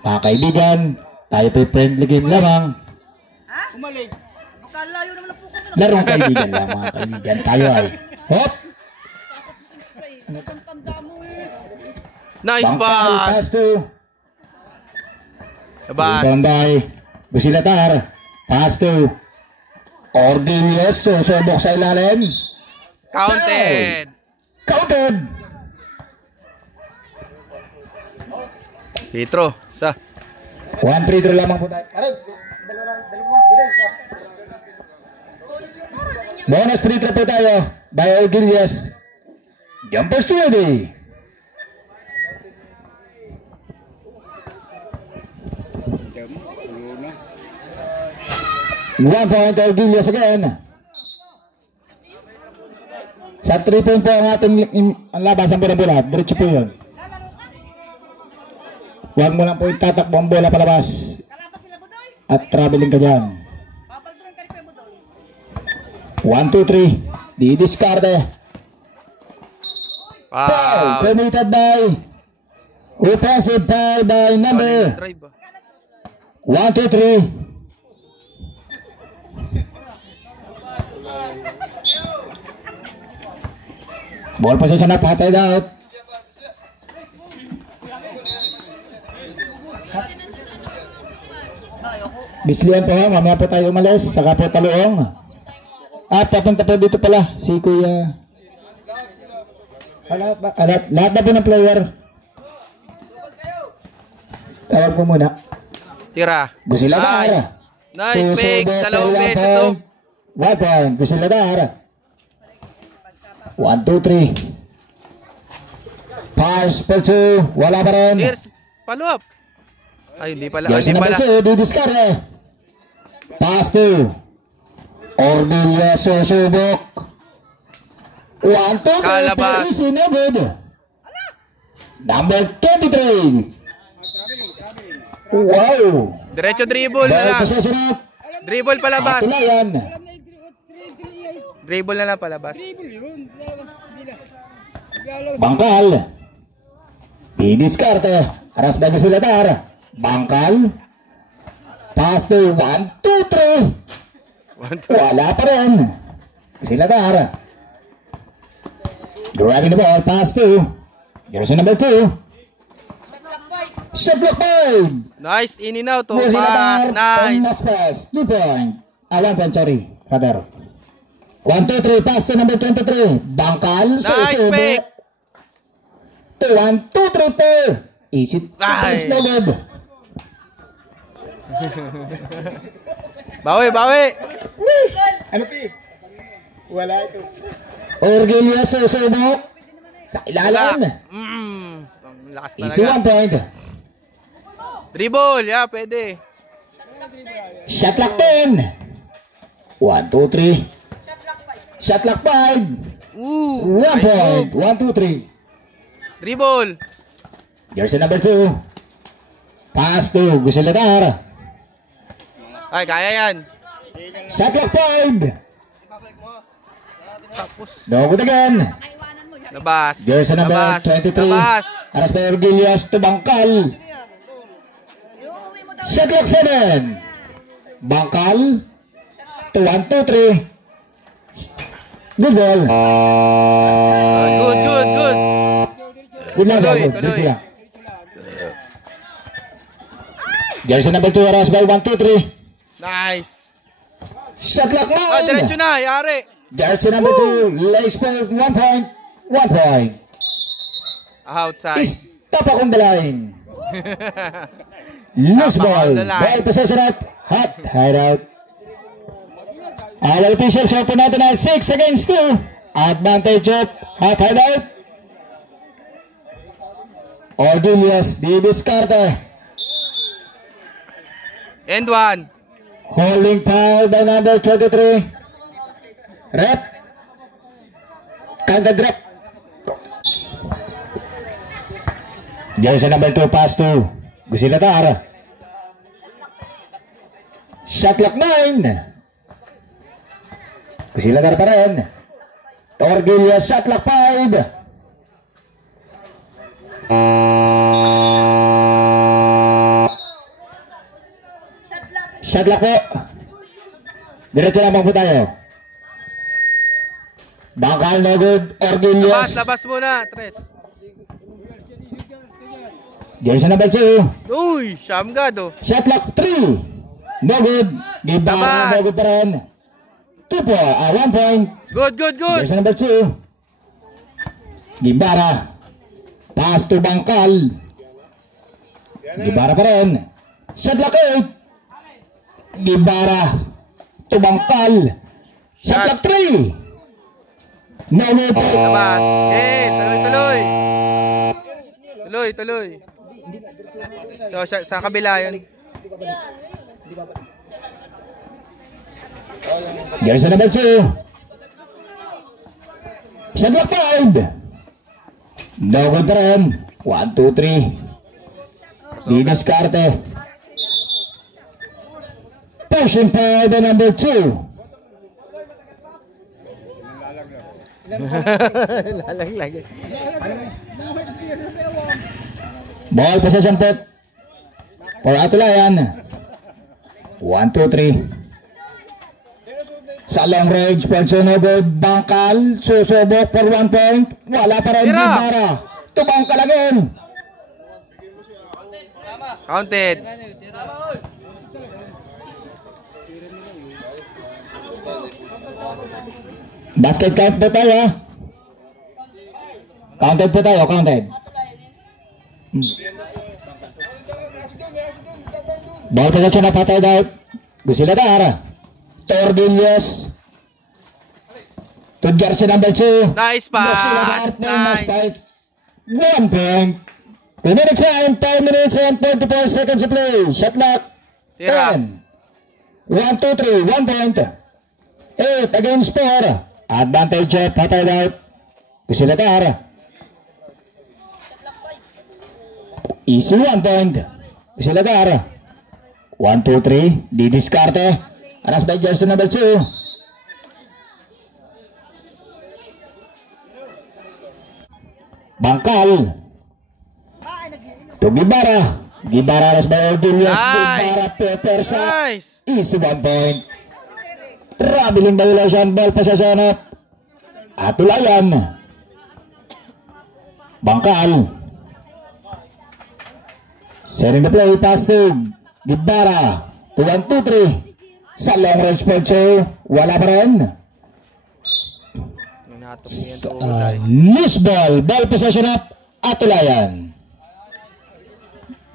Mga kaibigan, tayo po'y friendly game lamang. Ha? Umalig. Makalayo naman po kami. Larong kaibigan lang mga kaibigan. Tayo ay hop! Nice Bangkal, pass. pass to. Labas. Bombay, Busilatar, pass to. Ordilius, susubok sa ilalim. Counted. Counted. Petro. Sa. 1 free throw lamang po tayo. Bonus free throw po tayo by Ordilius. Jumper ready. One point Ordilius again. Sa 3 point po ang ating labasan po ng bola. Diretso po yun. Huwag mo lang po itatakbo ang bola palabas. At traveling ka dyan. 1, 2, 3. Di-discarte. Foul committed by offensive foul by number 1, 2, 3. Ball position na patay out. Bislian po ha, mamaya po tayo umalis. Saka po taluong. At papunta po dito pala si Kuya. Lahat na po ng player. Tawag po muna. Tira. Busilatar. Nice pick. Dalawang beses to. 1 point. Busilatar. 1, 2, 3. Pass for 2. Wala pa rin. Here's follow up. Ay, hindi pala. Yes, Hindi number pala. 2. Didiscarte. Pass 2. Ordilius susubok. 1, 2, 3. Kalabas. Easy never. Number 23. Wow. Diretso dribble na Ball lang. possession up. Dribble palabas. Atulayan. Dribble na lang palabas. Bangkal. Didiscarte. Aras bago sila dar. Bangkal. Pass to 1, 2, 3. Wala pa rin. Sila dar. Grabbing the ball. Pass to jersey number 2. Shot block 5. Nice. In and out. Busilatar. Nice. Pass. 2 point. 1 point, sorry. Rather. 1, 2, 3. Pass to number 23. Bangkal. Nice pick. 1, 2, 3, 4. Isip. Ay. No good. Bawi, bawi. Ano pi? Wala ito. Ordilius susubok. Sa ilalim. Lakas Easy 1 talaga. point. Dribble. Yeah, pwede. Shot clock 10. 1, 2, 3. Shot clock 5. 1 Nice point. move. 1, 2, 3. Dribble. Jersey number 2. Pass to Busilatar. Ay, kaya yan. Shot clock 5. Tapos. No good again. Labas. Jersey number Labas. 23. Labas. Aras pa Ordilius to Bangkal. Shot clock 7. Bangkal to 1, 2, 3. Good ball. Good, good, good. Good lang, Tuloy, good. tuloy. Good lang. Jersey number 2, Aras by 1, 2, 3. Nice. Shot clock 9. Diretso na. Yari. Jersey number 2, lays for 1 point. 1 point. Outside. Stop akong balain. Loose Tap ball. on the line. Ball possession up. Hot. Hideout. Our official shot po natin ay 6 against 2. Advantage of hot hideout. Ordilius Didiscarte. And one. Holding foul by number 23. Rep. Counter drop. Jersey number 2 pass to Busilatar. Shot clock 9. Busilatar pa rin. Ordilius shot clock 5. Shot clock po. Diretso lamang po tayo. Bangkal, no good. Orgilios. Labas muna, Tres. Jersey number 2. Uy, Shamgad oh. Shot clock 3. No good. Gibara, no good pa rin. 2 po. 1 point. Good. Jersey number 2. Gibara. Pass to Bangkal. Gibara pa rin. Shot clock 8. Gibara to Bangkal. Shot clock 3. No good. Labas. Tuloy. So, sa kabila yun. Jersey number 2. Shot clock 5. No good pa rin. 1, 2, 3. Didiskarte. Pushing for the number 2. Lalag. Ball possession po. For Atulayan. 1, 2, 3. Sa long range, Ponso no good. Bangkal, susubok for 1 point. Wala pa rin. Gibara. To Bangkal again. Counted. Basket count po tayo. Counted po tayo, counted. Ball possession na patay daw. Gusiladar. Torgilios. To jersey number 2. Nice pass. Nice. 1 point. Remaining time, 10 minutes and 24 seconds to play. Shot clock. 10. 1, 2, 3. 1 point. 8 against 4. Advantage of patay daw. Gusiladar. Easy 1 point. Gusiladar. 1, 2, 3. Didiskarte. Aras by jersey number 2. Bangkal. To Gibara. Gibara aras by Orgilios. Gibara Petersa. Nice. Easy 1 point. Traveling violation. Ball possession of Atulayan. Bangkal. Setting the play. Pass to Gibara. 1, 2, 3. Sa long range point so wala pa rin. Loose ball. Ball possession up Atulayan.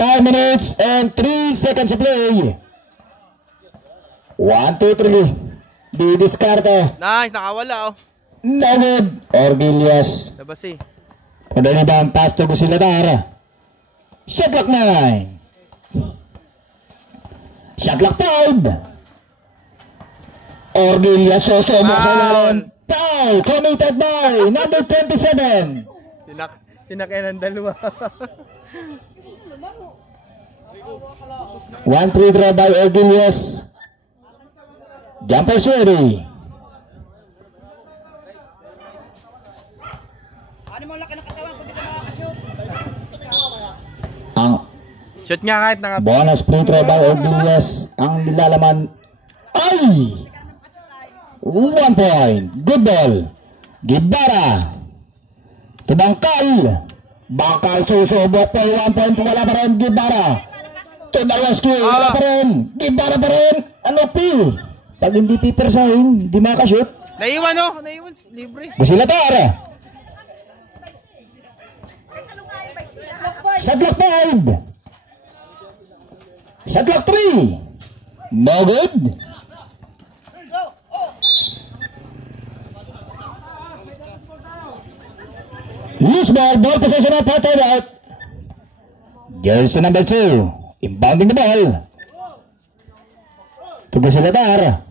5 minutes and 3 seconds to play. 1, 2, 3. Didiskarte. Nice, nakawala oh. David Orgilios. Labas eh. Padali ba ang pass to Gusiladar? Shot clock 9. Shot clock 5. Orgilios sosomok sa laron. Foul committed by number 27. Sinakyan ng dalawa. 1-3 draw by Orgilios. Jumper ready. Ano mo laki ng katawan kung di ka makakashoot? Ang Shoot nga kahit naka... bonus free throw by Orgilios. Ang nilalaman ay 1 point. Good ball. Gibara. To Bangkal. Bangkal susubok po 1 point. Wala pa rin Gibara. To the rescue. Wala pa rin. Gibara pa rin. Ano P? Pag hindi pipersahin, hindi makashoot. Naiwan oh. Naiwan. Libre. Gusiladar. Shot clock 5. Shot clock 3. No good. Loose ball. Ball possession of Potter out. Jersey number 2. Inbounding the ball. To Gusiladar.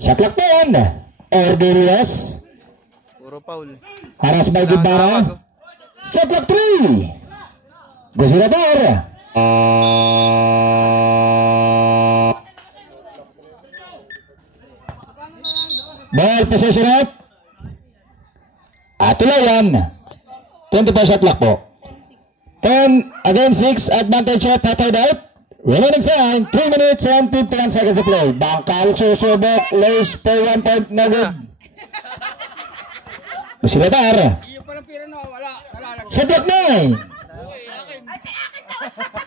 Shot clock 10. Orgilios. Puro foul. Haras by Gibara. Shot clock 3. Gusiladar. Ball possession up. Atulayan. 24 shot clock po. 10 against 6. Advantage of Patay out. Winning sign, 3 minutes and 51 seconds to play. Bangkal susubok, lace for 1 point, no good. Basilatar. Iyo palang pira no, wala. Sa block 9.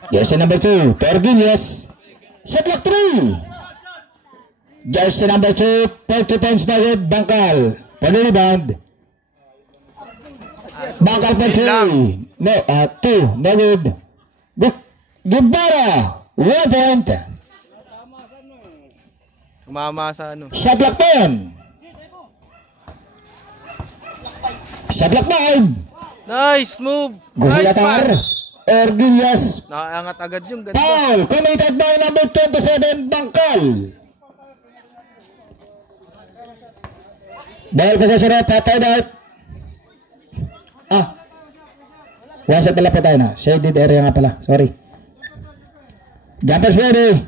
Jersey number 2, Torgilias. Sa block 3. Jersey number 2, 40 points na good, Bangkal. Pag-rebound. Bangkal for 3. No, 2, no good. Gibara, 1 point. Umama sa ano. Sa block 10. Sa block 9. Nice move. Nice Gusilatar. pass. Orgilias. Nakaangat agad yung ganda. Foul. Committed by number 27, Bangkal. Dahil possession at tied out. One shot pala pa tayo na. Shaded area nga pala. Sorry. Jumpers ready.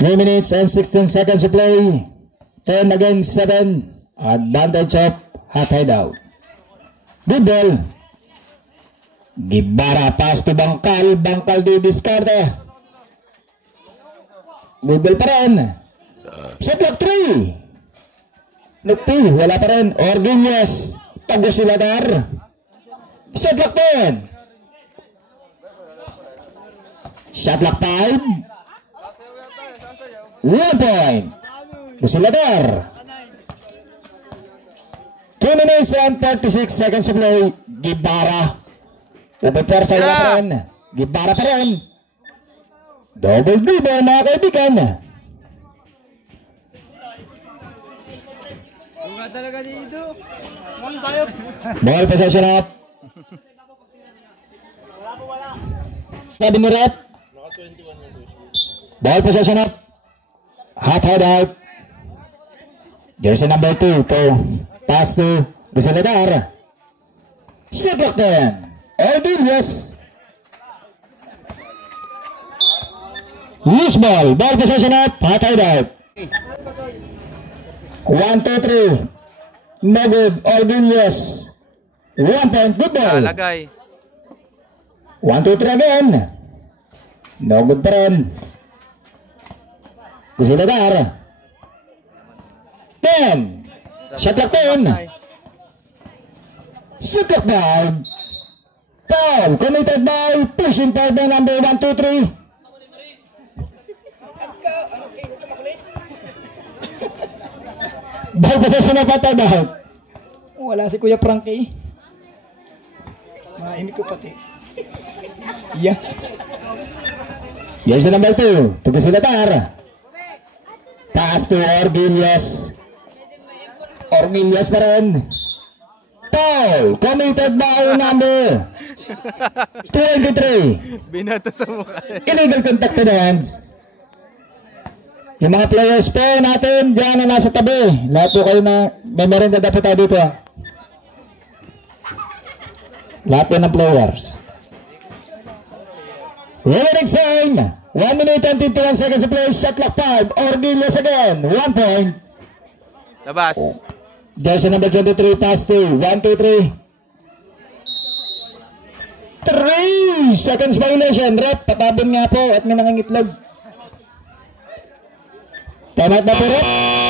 Three minutes and 16 seconds to play. 10 against 7. Advantage of hot hideout. Good ball. Gibara pass to Bangkal. Bangkal di discarte. Good ball pa rin. Shot clock 3. Nupi, wala pa rin. Orgilias. Tagusilatar. Shot clock 10. Shot clock 5. 1 point. Gusilatar. 2 minutes and 36 seconds to play. Gibara. Pupipersa wala pa rin. Gibara pa rin. Double dribble mga kaibigan. Bunga talaga dito. Ano tayo? Ball possession up. Sabi ni Rep. Ball possession up. Hot hideout. Jersey number 2 to pass to Gusilatar. Shot clock 10. Orgilias. Loose ball. Ball possession up. Hot hideout. 1, 2, 3. No good. Orgilias. 1 point. Good ball. Lagay. 1, 2, 3 again. No good pa rin. Gusilatar. 10. Shot clock 10. Shot clock 5. Foul. Committed by pushing foul by number 1, 2, 3. Ball possession na patay ba? Wala si Kuya Frankie. Maimik ko pati. Yeah. Jersey number 2. Gusilatar. Pass to Orgilias. Orgilias pa rin. Foul. Committed by number 23. Binato sa mukha. Illegal contact to the hands. Yung mga players po natin diyan na nasa tabi. Lahat po kayo na may merinda dapat tayo dito ha. Lahat po ng players. Winning sign. 1 minute and 51 seconds to play. Shot clock 5. Orgilias again. 1 point. Labas. Jersey number 23 pass to 1, 2, 3. 3 seconds violation. Rep, patabon nga po at may nangangitlog. Tamat na po, Rep.